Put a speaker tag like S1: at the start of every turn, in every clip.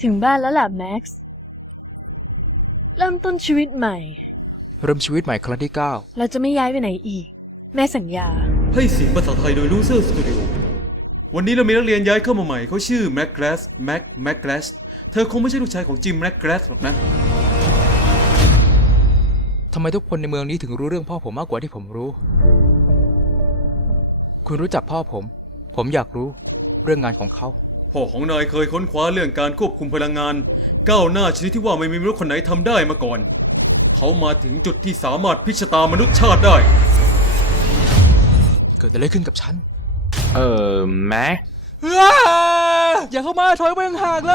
S1: ถึงบ้านแล้วล่ะแม็กซ์เริ่มต้นชีวิตใหม่
S2: เริ่มชีวิตใหม่ครั้งที่
S1: เราจะไม่ย้ายไปไหนอีก แม่สัญญา
S3: ให้เสียงภาษาไทยโดย Loser Studio วันนี้เรามีนักเรียนย้ายเข้ามาใหม่เขาชื่อแม็กแกรสเธอคงไม่ใช่ลูกชายของจิมแม็กแกรสหรอกนะ
S2: 9ทำไมทุกคนในเมืองนี้ถึงรู้เรื่องพ่อผมมากกว่าที่ผมรู้ คุณรู้จักพ่อผมอยากรู้เรื่องงานของเขา
S3: พ่อของนายเคยค้นคว้าเรื่องการควบคุมพลังงานก้าวหน้าชนิดที่ว่าไม่มีมนุษย์คนไหนทำได้มาก่อนเขามาถึงจุดที่สามารถพลิกชะตามนุษยชาติได้
S2: เกิดอะไรขึ้นกับฉัน
S4: แม็ก
S2: อย่าเข้ามาถอยไปห่างเลย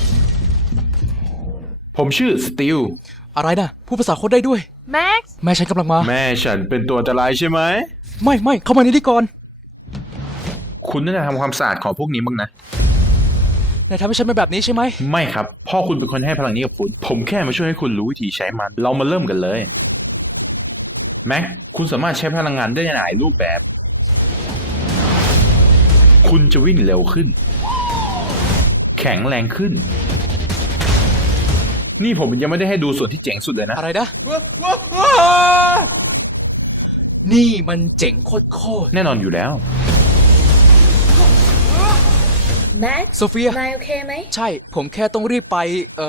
S4: ผมชื่อสตีล
S2: อะไรนะพูดภาษาคนได้ด้วย
S1: แม็กซ์
S2: แม่ฉันกำลังมา
S4: แม่ฉันเป็นตัวอันตรายใช่ไหม
S2: ไม่เข้ามาในนี้ก่อน
S4: คุณน่าจะทำความสะอาดของพวกนี้บ้างนะ
S2: นายทำให้ฉันเป็นแบบนี้ใช่ไหม
S4: ไม่ครับ พ่อคุณเป็นคนให้พลังนี้กับคุณ ผมแค่มาช่วยให้คุณรู้วิธีใช้มัน เรามาเริ่มกันเลย แม็ก คุณสามารถใช้พลังงานได้หลายรูปแบบ คุณจะวิ่งเร็วขึ้น แข็งแรงขึ้น นี่ผมยังไม่ได้ให้ดูส่วนที่เจ๋งสุดเลยนะ
S2: อะไรนะ นี่มันเจ๋งโคตร
S4: แน่นอนอยู่แล้ว
S5: แม็กซ์
S2: โซเฟีย
S5: นายโอเคไหม
S2: ใช่ ผมแค่ต้องรีบไป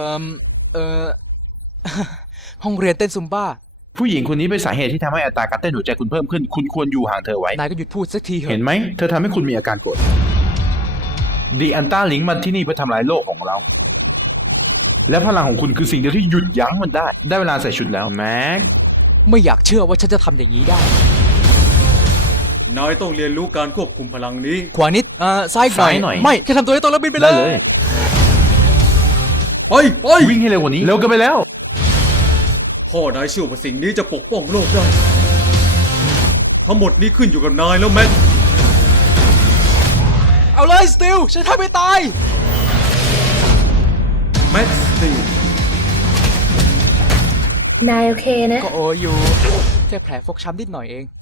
S2: ห้องเรียนเต้นซุมบ้า
S4: ผู้หญิงคนนี้เป็นสาเหตุที่ทำให้อัตราการเต้นหัวใจคุณเพิ่มขึ้น คุณควรอยู่ห่างเธอไว้
S2: นายก็หยุดพูดสักทีเถ
S4: เห็
S2: อะ
S4: นไหม เธอทำให้คุณมีอาการโกรธดีอันต้าลิงก์มันที่นี่เพื่อทำลายโลกของเรา และพลังของคุณคือสิ่งเดียวที่หยุดยั้งมันได้ ได้เวลาใส่ชุดแล้ว แม็ก
S2: ไม่อยากเชื่อว่าฉันจะทำอย่างนี้ได้
S3: นายต้องเรียนรู้การควบคุมพลังนี้
S2: ขวานิดซ้ายหน่อย
S4: ซ้ายหน่อย
S2: ไม่ แค่ทำตัวให้ตรงแล้วบินไปเล
S4: ได้เลย ย
S3: ไป
S4: วิ่งให้เร็วกว่านี้ เร็วเกันไปแล้ว
S3: พ่อนายเชื่อว่าสิ่งนี้จะปกป้องโลกได้ ทั้งหมดนี้ขึ้นอยู่กับนายแล้วแม็ก
S2: เอาเลยสติลฉันทำไม่ตาย
S3: แม็กสตีล
S5: นายโอเคนะ
S2: ก็โออยู่ แค่แผลฟกช้ำนิดหน่อยเอง